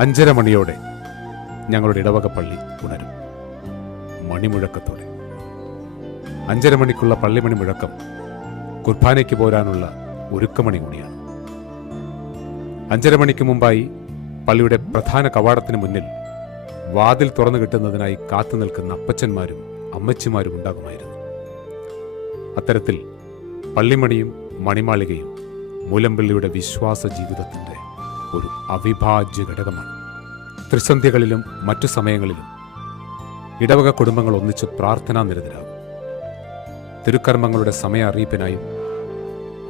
5:30 മണിയോടെ ഞങ്ങളുടെ ഇടവക പള്ളി ഉണരും. മണിമുഴക്കത്തോടെ. 5:30 മണിക്കുള്ള പള്ളിമണി മുഴക്കം കുർബാനയ്ക്ക് പോരാനുള്ള ഒരുക്കമണി കൂടിയാണ്. 5:30 മണിക്ക് മുമ്പായി പള്ളിയുടെ പ്രധാന കവാടത്തിന് മുന്നിൽ വാതിൽ തുറന്നു കിട്ടുന്നതിനായി കാത്തു നിൽക്കുന്ന അപ്പച്ചന്മാരും അമ്മച്ചിമാരും ഉണ്ടാകുമായിരുന്നു. അത്തരത്തിൽ പള്ളിമണിയും മണിമാളികയും മൂലംപള്ളിയുടെ വിശ്വാസ ജീവിതത്തിൻ്റെ ഒരു അവിഭാജ്യ ഘടകമാണ്. ത്രിസന്ധ്യകളിലും മറ്റു സമയങ്ങളിലും ഇടവക കുടുംബങ്ങൾ ഒന്നിച്ച് പ്രാർത്ഥനാ നിരതരാകും. തിരുക്കർമ്മങ്ങളുടെ സമയ അറിയിപ്പിനായും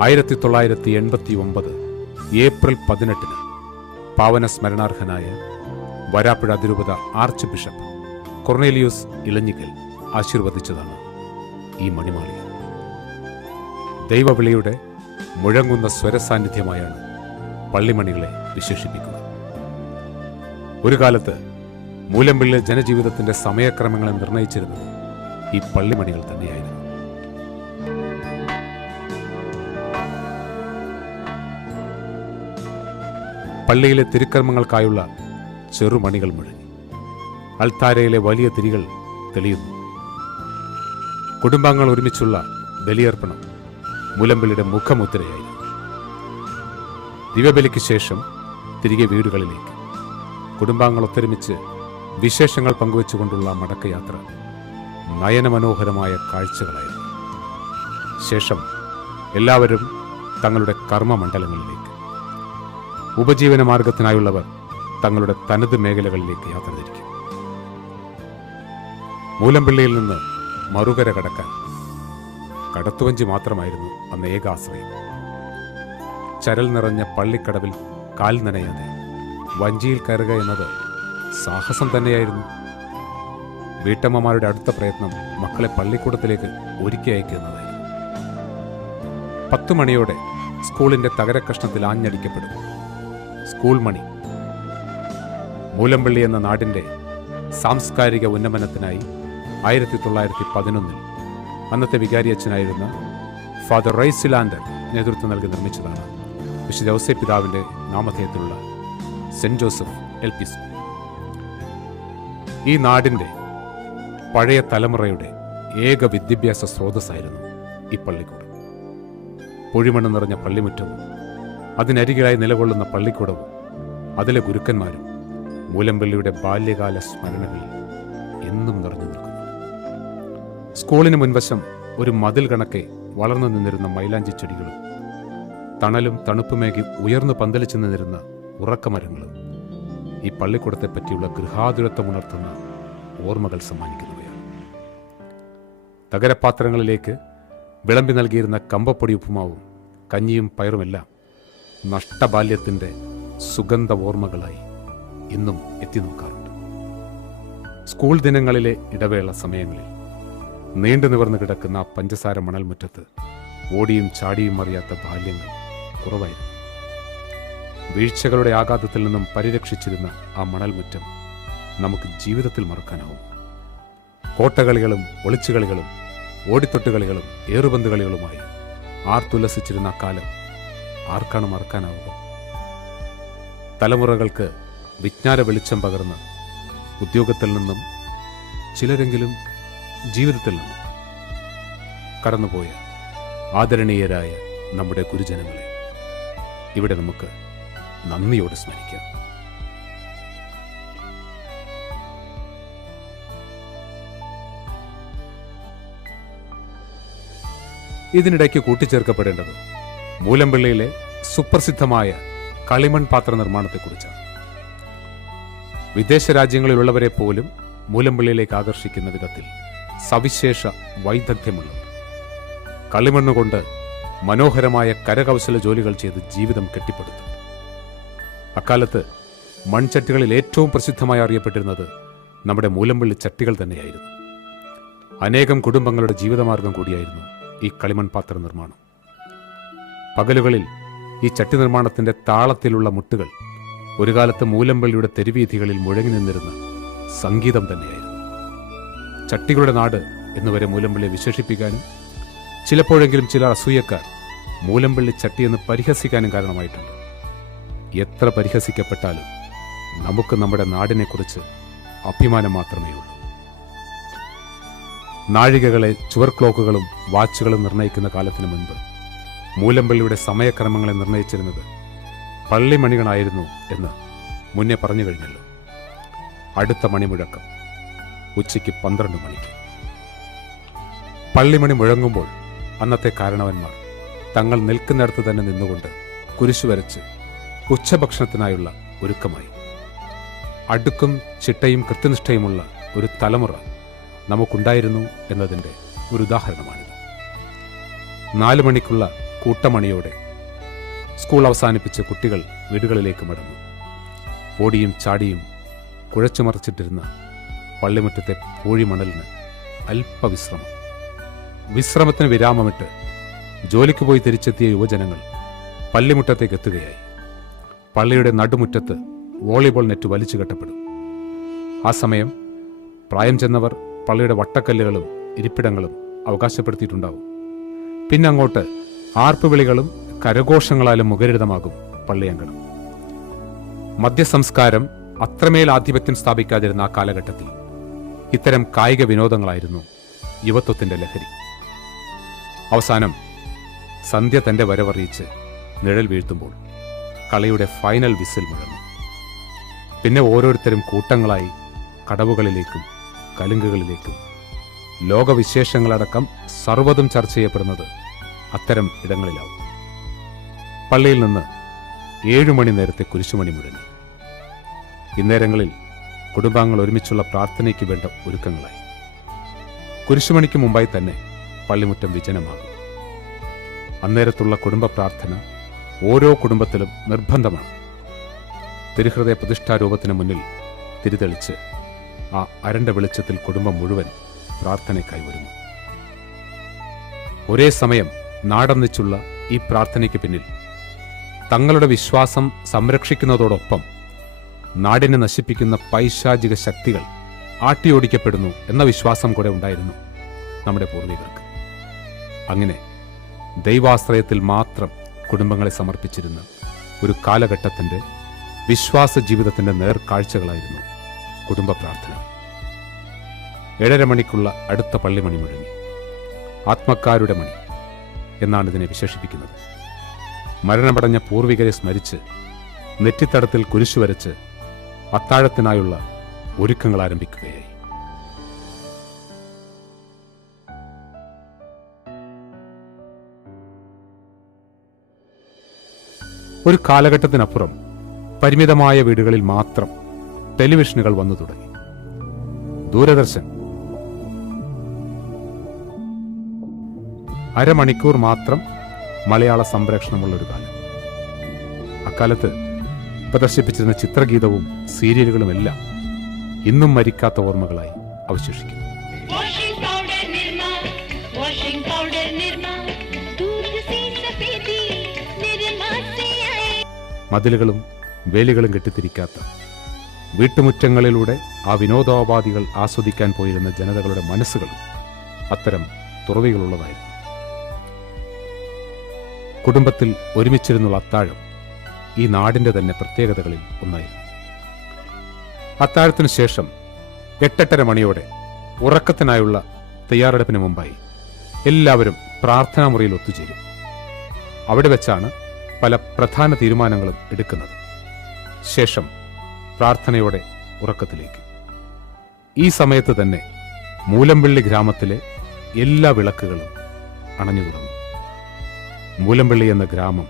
1989 ഏപ്രിൽ 18 പാവന സ്മരണാർഹനായ വരാപ്പുഴ അതിരൂപത ആർച്ച് ബിഷപ്പ് കൊർണേലിയൂസ് ഇലഞ്ഞിക്കൽ ആശീർവദിച്ചതാണ് ഈ മണിമാളിക. ദൈവവിളിയുടെ മുഴങ്ങുന്ന സ്വരസാന്നിധ്യമായാണ് പള്ളിമണികളെ വിശേഷിപ്പിക്കുന്നത്. ഒരു കാലത്ത് മൂലംപള്ളി ജനജീവിതത്തിന്റെ സമയക്രമങ്ങളെ നിർണയിച്ചിരുന്നത് ഈ പള്ളിമണികൾ തന്നെയായിരുന്നു. പള്ളിയിലെ തിരുക്കർമ്മങ്ങൾക്കായുള്ള ചെറുമണികൾ മുഴങ്ങി. അൾത്താരയിലെ വലിയ തിരികൾ തെളിയുന്നു. കുടുംബാംഗങ്ങൾ ഒരുമിച്ചുള്ള ബലിയർപ്പണം മൂലംപള്ളിയുടെ മുഖമുദ്രയായിരുന്നു. ദിവ്യബലിക്ക് ശേഷം തിരികെ വീടുകളിലേക്ക് കുടുംബാംഗങ്ങൾ ഒത്തൊരുമിച്ച് വിശേഷങ്ങൾ പങ്കുവെച്ചുകൊണ്ടുള്ള മടക്കയാത്ര നയനമനോഹരമായ കാഴ്ചകളായിരുന്നു. ശേഷം എല്ലാവരും തങ്ങളുടെ കർമ്മമണ്ഡലങ്ങളിലേക്ക്, ഉപജീവന മാർഗത്തിനായുള്ളവർ തങ്ങളുടെ തനത് മേഖലകളിലേക്ക് യാത്ര തിരിക്കും. മൂലംപള്ളിയിൽ നിന്ന് മറുകര കടക്കാൻ കടത്തുവഞ്ചി മാത്രമായിരുന്നു അന്ന് ഏകാശ്രയം. ചരൽ നിറഞ്ഞ പള്ളിക്കടവിൽ കാൽ നനയാതെ വഞ്ചിയിൽ കയറുക എന്നത് സാഹസം തന്നെയായിരുന്നു. വീട്ടമ്മമാരുടെ അടുത്ത പ്രയത്നം മക്കളെ പള്ളിക്കൂടത്തിലേക്ക് ഒരുക്കി അയക്കുന്നതായിരുന്നു. 10 മണിയോടെ സ്കൂളിന്റെ തകരക്കഷ്ണത്തിൽ ആഞ്ഞടിക്കപ്പെടും സ്കൂൾ മണി. മൂലംപള്ളി എന്ന നാടിന്റെ സാംസ്കാരിക ഉന്നമനത്തിനായി 1911 അന്നത്തെ വികാരിയച്ഛനായിരുന്ന ഫാദർ റൈസിലാൻഡർ നേതൃത്വം നൽകി നിർമ്മിച്ചതാണ് വിശുദ്ധ ഔസേപ്പ് പിതാവിന്റെ നാമധേയത്തിലുള്ള സെന്റ് ജോസഫ് LP സ്കൂൾ. ഈ നാടിന്റെ പഴയ തലമുറയുടെ ഏക വിദ്യാഭ്യാസ സ്രോതസ്സായിരുന്നു ഈ പള്ളിക്കൂടം. പൊഴിമണ്ണ് നിറഞ്ഞ പള്ളിമുറ്റവും അതിനരികിലായി നിലകൊള്ളുന്ന പള്ളിക്കൂടവും അതിലെ ഗുരുക്കന്മാരും മൂലംപള്ളിയുടെ ബാല്യകാല സ്മരണകളിൽ എന്നും നിറഞ്ഞു നിൽക്കുന്നു. സ്കൂളിന് മുൻവശം ഒരു മതിൽ കണക്കെ വളർന്നു നിന്നിരുന്ന മൈലാഞ്ചി ചെടികളും തണലും തണുപ്പുമേകി ഉയർന്നു പന്തലിച്ചു നിന്നിരുന്ന ഉറക്കമരങ്ങളും ഈ പള്ളിക്കൂടത്തെ പറ്റിയുള്ള ഗൃഹാതുരത്വമുണർത്തുന്ന ഓർമ്മകൾ സമ്മാനിക്കുന്നവയാണ്. തകരപാത്രങ്ങളിലേക്ക് വിളമ്പി നൽകിയിരുന്ന കമ്പപ്പൊടി ഉപ്പുമാവും കഞ്ഞിയും പയറുമെല്ലാം നഷ്ടബാല്യത്തിൻ്റെ സുഗന്ധ ഓർമ്മകളായി ഇന്നും എത്തി നോക്കാറുണ്ട്. സ്കൂൾ ദിനങ്ങളിലെ ഇടവേള സമയങ്ങളിൽ നീണ്ടു നിവർന്നു കിടക്കുന്ന ആ പഞ്ചസാര മണൽമുറ്റത്ത് ഓടിയും ചാടിയും അറിയാത്ത ബാല്യങ്ങൾ കുറവായിരുന്നു. വീഴ്ചകളുടെ ആഘാതത്തിൽ നിന്നും പരിരക്ഷിച്ചിരുന്ന ആ മണൽമുറ്റം നമുക്ക് ജീവിതത്തിൽ മറക്കാനാവും. കോട്ടകളികളും ഒളിച്ചുകളികളും ഓടിത്തൊട്ടുകളികളും ഏറുപന്ത് കളികളുമായി ആർത്തുല്ലസിച്ചിരുന്ന കാലം ആർക്കാണ് മറക്കാനാവുക? തലമുറകൾക്ക് വിജ്ഞാന വെളിച്ചം പകർന്ന് ഉദ്യോഗത്തിൽ നിന്നും ചിലരെങ്കിലും ജീവിതത്തിൽ നിന്നും കടന്നുപോയ ആദരണീയരായ നമ്മുടെ ഗുരുജനങ്ങളെ ഇവിടെ നമുക്ക് നന്ദിയോടെ സ്മരിക്കാം. ഇതിനിടയ്ക്ക് കൂട്ടിച്ചേർക്കപ്പെടേണ്ടത് മൂലംപള്ളിയിലെ സുപ്രസിദ്ധമായ കളിമൺ പാത്ര നിർമ്മാണത്തെക്കുറിച്ചാണ്. വിദേശ രാജ്യങ്ങളിലുള്ളവരെ പോലും മൂലംപള്ളിയിലേക്ക് ആകർഷിക്കുന്ന വിധത്തിൽ സവിശേഷ വൈദഗ്ധ്യമുള്ളവർ കളിമണ്ണുകൊണ്ട് മനോഹരമായ കരകൗശല ജോലികൾ ചെയ്ത് ജീവിതം കെട്ടിപ്പടുത്തു. അക്കാലത്ത് മൺചട്ടികളിൽ ഏറ്റവും പ്രസിദ്ധമായി അറിയപ്പെട്ടിരുന്നത് നമ്മുടെ മൂലംപള്ളി ചട്ടികൾ തന്നെയായിരുന്നു. അനേകം കുടുംബങ്ങളുടെ ജീവിതമാർഗം കൂടിയായിരുന്നു ഈ കളിമൺ പാത്ര നിർമ്മാണം. പകലുകളിൽ ഈ ചട്ടി നിർമ്മാണത്തിന്റെ താളത്തിലുള്ള മുട്ടുകൾ ഒരു കാലത്ത് മൂലംപള്ളിയുടെ തെരുവീഥികളിൽ മുഴങ്ങി നിന്നിരുന്ന സംഗീതം തന്നെയായിരുന്നു. ചട്ടികളുടെ നാട് എന്നുവരെ മൂലംപള്ളിയെ വിശേഷിപ്പിക്കാനും ചിലപ്പോഴെങ്കിലും ചില അസൂയക്കാർ മൂലംപള്ളി ചട്ടി എന്ന് പരിഹസിക്കാനും കാരണമായിട്ടുണ്ട്. എത്ര പരിഹസിക്കപ്പെട്ടാലും നമുക്ക് നമ്മുടെ നാടിനെക്കുറിച്ച് അഭിമാനം മാത്രമേ ഉള്ളൂ. നാഴികകളെ ചുവർ ക്ലോക്കുകളും വാച്ചുകളും നിർണ്ണയിക്കുന്ന കാലത്തിന് മുൻപ് മൂലമ്പള്ളിയുടെ സമയക്രമങ്ങളെ നിർണ്ണയിച്ചിരുന്നത് പള്ളിമണികളായിരുന്നു എന്ന് മുന്നേ പറഞ്ഞു കഴിഞ്ഞല്ലോ. അടുത്ത മണിമുഴക്കം ഉച്ചയ്ക്ക് 12 മണിക്ക്. പള്ളിമണി മുഴങ്ങുമ്പോൾ അന്നത്തെ കാരണവന്മാർ തങ്ങൾ നിൽക്കുന്നിടത്ത് തന്നെ നിന്നുകൊണ്ട് കുരിശു വരച്ച് ഉച്ചഭക്ഷണത്തിനായുള്ള ഒരുക്കമായി. അടുക്കും ചിട്ടയും കൃത്യനിഷ്ഠയുമുള്ള ഒരു തലമുറ നമുക്കുണ്ടായിരുന്നു എന്നതിൻ്റെ ഒരു ഉദാഹരണമാണിത്. 4 മണിക്കുള്ള കൂട്ടമണിയോടെ സ്കൂൾ അവസാനിപ്പിച്ച് കുട്ടികൾ വീടുകളിലേക്ക് മടങ്ങും. ഓടിയും ചാടിയും കുഴച്ചുമറിച്ചിട്ടിരുന്ന പള്ളിമുറ്റത്തെ പൂഴിമണലിന് അല്പവിശ്രമം. വിശ്രമത്തിന് വിരാമമിട്ട് ജോലിക്ക് പോയി തിരിച്ചെത്തിയ യുവജനങ്ങൾ പള്ളിമുറ്റത്തേക്ക് എത്തുകയായി. പള്ളിയുടെ നടുമുറ്റത്ത് വോളിബോൾ നെറ്റ് വലിച്ചു കെട്ടപ്പെടും. ആ സമയം പ്രായം ചെന്നവർ പള്ളിയുടെ വട്ടക്കല്ലുകളും ഇരിപ്പിടങ്ങളും അവകാശപ്പെടുത്തിയിട്ടുണ്ടാവും. പിന്നങ്ങോട്ട് ആർപ്പുവിളികളും കരഘോഷങ്ങളാലും മുഖരിതമാകും പള്ളിയങ്കണം. മദ്യസംസ്കാരം അത്രമേൽ ആധിപത്യം സ്ഥാപിക്കാതിരുന്ന ആ കാലഘട്ടത്തിൽ ഇത്തരം കായിക വിനോദങ്ങളായിരുന്നു യുവത്വത്തിന്റെ ലഹരി. അവസാനം സന്ധ്യ തന്റെ വരവറിയിച്ച് നിഴൽ വീഴ്ത്തുമ്പോൾ കളിയുടെ ഫൈനൽ വിസിൽ മുഴങ്ങും. പിന്നെ ഓരോരുത്തരും കൂട്ടങ്ങളായി കടവുകളിലേക്കും കലുങ്കുകളിലേക്കും. ലോകവിശേഷങ്ങളടക്കം സർവ്വതും ചർച്ച ചെയ്യപ്പെടുന്നത് അത്തരം ഇടങ്ങളിലാവും. പള്ളിയിൽ നിന്ന് 7 മണി നേരത്തെ കുരിശുമണി മുഴങ്ങി. ഇന്നേരങ്ങളിൽ കുടുംബാംഗങ്ങൾ ഒരുമിച്ചുള്ള പ്രാർത്ഥനയ്ക്ക് വേണ്ട ഒരുക്കങ്ങളായി. കുരിശുമണിക്ക് മുമ്പായി തന്നെ പള്ളിമുറ്റം വിജനമാകും. അന്നേരത്തുള്ള കുടുംബ പ്രാർത്ഥന ഓരോ കുടുംബത്തിലും നിർബന്ധമാണ്. തിരുഹൃദയ പ്രതിഷ്ഠാരൂപത്തിന് മുന്നിൽ തിരിതെളിച്ച് ആ അരണ്ട വെളിച്ചത്തിൽ കുടുംബം മുഴുവൻ പ്രാർത്ഥനയ്ക്കായി വരുന്നു. ഒരേ സമയം നാടൊന്നിച്ചുള്ള ഈ പ്രാർത്ഥനയ്ക്ക് പിന്നിൽ തങ്ങളുടെ വിശ്വാസം സംരക്ഷിക്കുന്നതോടൊപ്പം നാടിനെ നശിപ്പിക്കുന്ന പൈശാചിക ശക്തികൾ ആട്ടിയോടിക്കപ്പെടുന്നു എന്ന വിശ്വാസം കൂടെ ഉണ്ടായിരുന്നു നമ്മുടെ പൂർവികർക്ക്. അങ്ങനെ ദൈവാശ്രയത്തിൽ മാത്രം കുടുംബങ്ങളെ സമർപ്പിച്ചിരുന്ന ഒരു കാലഘട്ടത്തിന്റെ വിശ്വാസ ജീവിതത്തിന്റെ നേർക്കാഴ്ചകളായിരുന്നു കുടുംബ പ്രാർത്ഥന. 7:30 മണിക്കുള്ള അടുത്ത പള്ളിമണി മുഴങ്ങി. ആത്മക്കാരുടെ മണി എന്നാണ് ഇതിനെ വിശേഷിപ്പിക്കുന്നത്. മരണമടഞ്ഞ പൂർവികരെ സ്മരിച്ച് നെറ്റിത്തടത്തിൽ കുരിശു വരച്ച് അത്താഴത്തിനായുള്ള ഒരുക്കങ്ങൾ ആരംഭിക്കുകയായി. ഒരു കാലഘട്ടത്തിനപ്പുറം പരിമിതമായ വീടുകളിൽ മാത്രം ടെലിവിഷനുകൾ വന്നു തുടങ്ങി. ദൂരദർശൻ അരമണിക്കൂർ മാത്രം മലയാള സംപ്രേഷണമുള്ള ഒരു കാലം. അക്കാലത്ത് പ്രദർശിപ്പിച്ചിരുന്ന ചിത്രഗീതവും സീരിയലുകളുമെല്ലാം ഇന്നും മരിക്കാത്ത ഓർമ്മകളായി അവശേഷിക്കുന്നു. മതിലുകളും വേലികളും കെട്ടിത്തിരിക്കാത്ത വീട്ടുമുറ്റങ്ങളിലൂടെ ആ വിനോദോപാധികൾ ആസ്വദിക്കാൻ പോയിരുന്ന ജനതകളുടെ മനസ്സുകളും അത്തരം തുറവികളുള്ളതായിരുന്നു. കുടുംബത്തിൽ ഒരുമിച്ചിരുന്നുള്ള അത്താഴം ഈ നാടിന്റെ തന്നെ പ്രത്യേകതകളിൽ ഒന്നായിരുന്നു. അത്താഴത്തിനു ശേഷം 8:30 മണിയോടെ ഉറക്കത്തിനായുള്ള തയ്യാറെടുപ്പിന് മുമ്പായി എല്ലാവരും പ്രാർത്ഥനാ മുറിയിൽ ഒത്തുചേരും. അവിടെ വെച്ചാണ് പല പ്രധാന തീരുമാനങ്ങളും എടുക്കുന്നത്. ശേഷം പ്രാർത്ഥനയോടെ ഉറക്കത്തിലേക്ക്. ഈ സമയത്ത് തന്നെ മൂലമ്പള്ളി ഗ്രാമത്തിലെ എല്ലാ വിളക്കുകളും അണഞ്ഞു തുടങ്ങും. മൂലമ്പള്ളി എന്ന ഗ്രാമം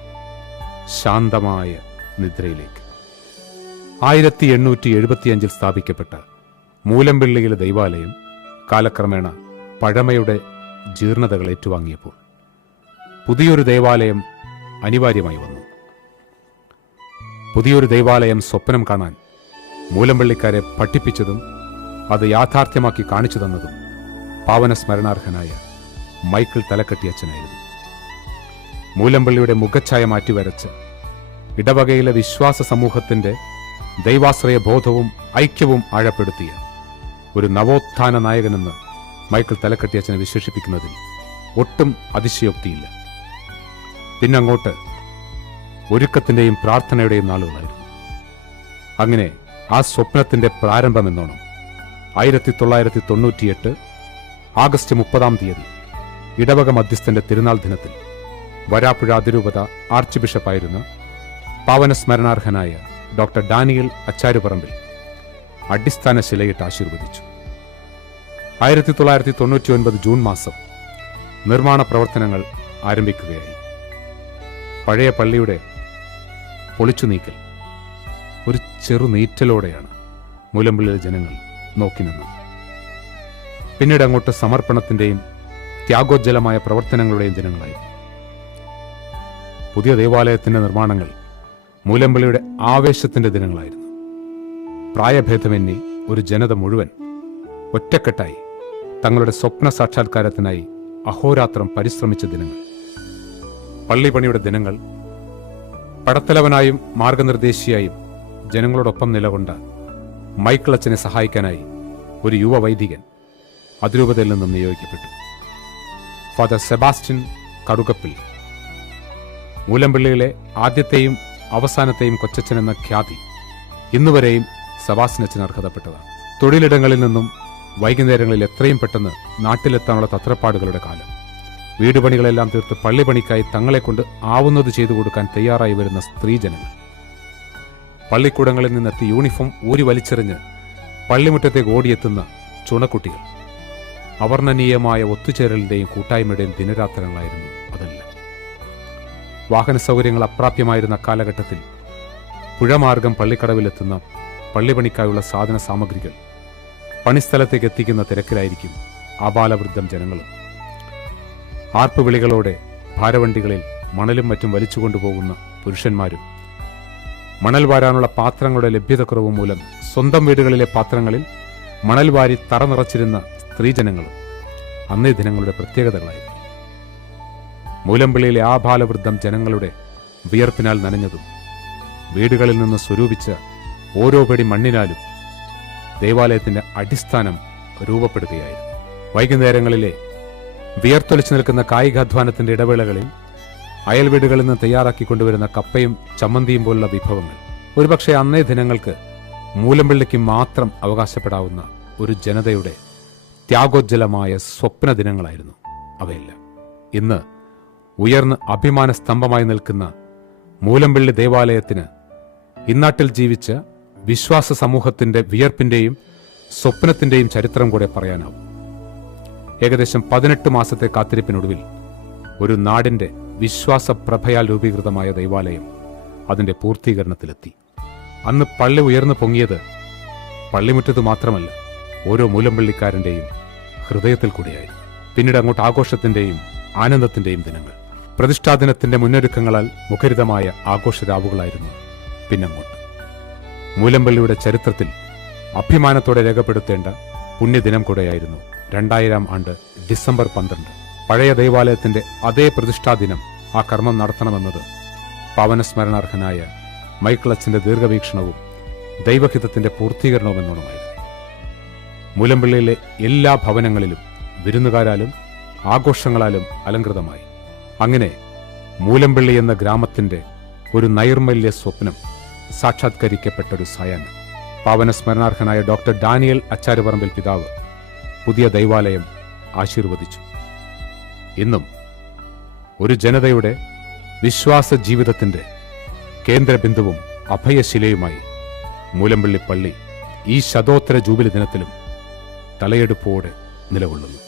ശാന്തമായ നിദ്രയിലേക്ക്. 1875 സ്ഥാപിക്കപ്പെട്ട മൂലമ്പള്ളിയിലെ ദൈവാലയം കാലക്രമേണ പഴമയുടെ ജീർണതകൾ ഏറ്റുവാങ്ങിയപ്പോൾ പുതിയൊരു ദേവാലയം അനിവാര്യമായി വന്നു. പുതിയൊരു ദൈവാലയം സ്വപ്നം കാണാൻ മൂലമ്പള്ളിക്കാരെ പഠിപ്പിച്ചതും അത് യാഥാർത്ഥ്യമാക്കി കാണിച്ചു തന്നതും പാവന സ്മരണാർഹനായ മൈക്കിൾ തലക്കട്ടിയച്ചനായിരുന്നു. മൂലമ്പള്ളിയുടെ മുഖച്ഛായ മാറ്റിവരച്ച് ഇടവകയിലെ വിശ്വാസ സമൂഹത്തിന്റെ ദൈവാശ്രയ ബോധവും ഐക്യവും ആഴപ്പെടുത്തിയ ഒരു നവോത്ഥാന നായകനെന്ന് മൈക്കിൾ തലക്കട്ടിയച്ചനെ വിശേഷിപ്പിക്കുന്നതിൽ ഒട്ടും അതിശയോക്തിയില്ല. പിന്നങ്ങോട്ട് ഒരുക്കത്തിന്റെയും പ്രാർത്ഥനയുടെയും നാളുകളായിരുന്നു. അങ്ങനെ ആ സ്വപ്നത്തിന്റെ പ്രാരംഭമെന്നോണം 1998 ആഗസ്റ്റ് 30 ഇടവക മധ്യസ്ഥന്റെ തിരുനാൾ ദിനത്തിൽ വരാപ്പുഴ അതിരൂപത ആർച്ച് ബിഷപ്പായിരുന്ന പാവന സ്മരണാർഹനായ ഡോക്ടർ ഡാനിയൽ അച്ചാരുപറമ്പിൽ അടിസ്ഥാന ശിലയിട്ട് ആശീർവദിച്ചു. 1999 ജൂൺ മാസം നിർമ്മാണ പ്രവർത്തനങ്ങൾ ആരംഭിക്കുകയായി. പഴയ പള്ളിയുടെ പൊളിച്ചു നീക്കൽ ഒരു ചെറുനീറ്റലോടെയാണ് മൂലമ്പള്ളിയിലെ ജനങ്ങൾ നോക്കി നിന്നത്. പിന്നീട് അങ്ങോട്ട് സമർപ്പണത്തിന്റെയും ത്യാഗോജ്ജലമായ പ്രവർത്തനങ്ങളുടെയും ദിനങ്ങളായിരുന്നു. പുതിയ ദേവാലയത്തിന്റെ നിർമ്മാണങ്ങൾ മൂലമ്പള്ളിയുടെ ആവേശത്തിന്റെ ദിനങ്ങളായിരുന്നു. പ്രായഭേദമന്യേ ഒരു ജനത മുഴുവൻ ഒറ്റക്കെട്ടായി തങ്ങളുടെ സ്വപ്ന സാക്ഷാത്കാരത്തിനായി അഹോരാത്രം പരിശ്രമിച്ച ദിനങ്ങൾ. പള്ളിപ്പണിയുടെ ദിനങ്ങൾ പടത്തലവനായും മാർഗനിർദ്ദേശിയായും ജനങ്ങളോടൊപ്പം നിലകൊണ്ട മൈക്കിൾ അച്ഛനെ സഹായിക്കാനായി ഒരു യുവ വൈദികൻ അതിരൂപതയിൽ നിന്നും നിയോഗിക്കപ്പെട്ടു. Father Sebastian കറുകപ്പിൽ. മൂലമ്പള്ളിയിലെ ആദ്യത്തെയും അവസാനത്തെയും കൊച്ചച്ഛൻ എന്ന ഖ്യാതി ഇന്നുവരെയും സെബാസ്റ്റ്യൻ അർഹതപ്പെട്ടതാണ്. തൊഴിലിടങ്ങളിൽ നിന്നും വൈകുന്നേരങ്ങളിൽ എത്രയും പെട്ടെന്ന് നാട്ടിലെത്താനുള്ള തത്രപ്പാടുകളുടെ കാലം. വീടുപണികളെല്ലാം തീർത്ത് പള്ളിപ്പണിക്കായി തങ്ങളെക്കൊണ്ട് ആവുന്നത് ചെയ്തു കൊടുക്കാൻ തയ്യാറായി വരുന്ന സ്ത്രീജനങ്ങൾ. പള്ളിക്കൂടങ്ങളിൽ നിന്നെത്തി യൂണിഫോം ഊരി വലിച്ചെറിഞ്ഞ് പള്ളിമുറ്റത്തേക്ക് ഓടിയെത്തുന്ന ചുണക്കുട്ടികൾ. അവർണ്ണനീയമായ ഒത്തുചേരലിന്റെയും കൂട്ടായ്മയുടെയും ദിനരാത്രങ്ങളായിരുന്നു അതെല്ലാം. വാഹന സൗകര്യങ്ങൾ അപ്രാപ്യമായിരുന്ന കാലഘട്ടത്തിൽ പുഴമാർഗം പള്ളിക്കടവിലെത്തുന്ന പള്ളിപ്പണിക്കായുള്ള സാധന സാമഗ്രികൾ പണിസ്ഥലത്തേക്ക് എത്തിക്കുന്ന തിരക്കിലായിരിക്കും ആബാലവൃദ്ധം ജനങ്ങളും. ആർപ്പുവിളികളോടെ ഭാരവണ്ടികളിൽ മണലും മറ്റും വലിച്ചുകൊണ്ടുപോകുന്ന പുരുഷന്മാരും, മണൽ വാരാനുള്ള പാത്രങ്ങളുടെ ലഭ്യതക്കുറവ് മൂലം സ്വന്തം വീടുകളിലെ പാത്രങ്ങളിൽ മണൽ വാരി തറ നിറച്ചിരുന്ന സ്ത്രീജനങ്ങളും അന്നേ ദിനങ്ങളുടെ പ്രത്യേകതകളായിരുന്നു. മൂലമ്പള്ളിയിലെ ആബാലവൃദ്ധം ജനങ്ങളുടെ വിയർപ്പിനാൽ നനഞ്ഞതും വീടുകളിൽ നിന്ന് സ്വരൂപിച്ച ഓരോ പടി മണ്ണിനാലും ദേവാലയത്തിന്റെ അടിസ്ഥാനം രൂപപ്പെടുകയായിരുന്നു. വൈകുന്നേരങ്ങളിലെ വിയർത്തൊലിച്ചു നിൽക്കുന്ന കായികാധ്വാനത്തിന്റെ ഇടവേളകളിൽ അയൽവീടുകളിൽ നിന്ന് തയ്യാറാക്കിക്കൊണ്ടുവരുന്ന കപ്പയും ചമ്മന്തിയും പോലുള്ള വിഭവങ്ങൾ ഒരുപക്ഷെ അന്നേ ദിനങ്ങൾക്ക് മൂലമ്പള്ളിക്ക് മാത്രം അവകാശപ്പെടാവുന്ന ഒരു ജനതയുടെ ത്യാഗോജ്ജലമായ സ്വപ്ന ദിനങ്ങളായിരുന്നു അവയെല്ലാം. ഇന്ന് ഉയർന്ന് അഭിമാന സ്തംഭമായി നിൽക്കുന്ന മൂലമ്പള്ളി ദേവാലയത്തിന് ഇന്നാട്ടിൽ ജീവിച്ച വിശ്വാസ സമൂഹത്തിന്റെ വിയർപ്പിന്റെയും സ്വപ്നത്തിന്റെയും ചരിത്രം കൂടെ പറയാനാവും. ഏകദേശം 18 മാസത്തെ കാത്തിരിപ്പിനൊടുവിൽ ഒരു നാടിന്റെ വിശ്വാസപ്രഭയാൽ രൂപീകൃതമായ ദൈവാലയം അതിന്റെ പൂർത്തീകരണത്തിലെത്തി. അന്ന് പള്ളി ഉയർന്നു പൊങ്ങിയത് പള്ളിമുറ്റത്ത് മാത്രമല്ല, ഓരോ മൂലമ്പള്ളിക്കാരന്റെയും ഹൃദയത്തിൽ കൂടിയായിരുന്നു. പിന്നീട് അങ്ങോട്ട് ആഘോഷത്തിന്റെയും ആനന്ദത്തിന്റെയും ദിനങ്ങൾ. പ്രതിഷ്ഠാദിനത്തിന്റെ മുന്നൊരുക്കങ്ങളാൽ മുഖരിതമായ ആഘോഷരാവുകളായിരുന്നു പിന്നങ്ങോട്ട്. മൂലമ്പള്ളിയുടെ ചരിത്രത്തിൽ അഭിമാനത്തോടെ രേഖപ്പെടുത്തേണ്ട പുണ്യദിനം കൂടെയായിരുന്നു 2000 ആണ്ട് ഡിസംബർ 12. പഴയ ദൈവാലയത്തിന്റെ അതേ പ്രതിഷ്ഠാദിനം ആ കർമ്മം നടത്തണമെന്നത് പാവനസ്മരണാർഹനായ മൈക്കിൾ അച്ഛന്റെ ദീർഘവീക്ഷണവും ദൈവഹിതത്തിന്റെ പൂർത്തീകരണവും എന്നോണമായിരുന്നു. മൂലമ്പള്ളിയിലെ എല്ലാ ഭവനങ്ങളിലും വിരുന്നുകാരാലും ആഘോഷങ്ങളാലും അലങ്കൃതമായി. അങ്ങനെ മൂലമ്പള്ളി എന്ന ഗ്രാമത്തിന്റെ ഒരു നൈർമല്യ സ്വപ്നം സാക്ഷാത്കരിക്കപ്പെട്ടൊരു സായാഹ്നം. പാവനസ്മരണാർഹനായ ഡോക്ടർ ഡാനിയൽ അച്ചാരുപറമ്പിൽ പിതാവ് പുതിയ ദൈവാലയം ആശീർവദിച്ചു. ഇന്നും ഒരു ജനതയുടെ വിശ്വാസ ജീവിതത്തിന്റെ കേന്ദ്രബിന്ദുവും അഭയശിലയുമായി മൂലമ്പള്ളി പള്ളി ഈ ശതോത്തര ജൂബിലി ദിനത്തിലും തലയെടുപ്പോടെ നിലകൊള്ളുന്നു.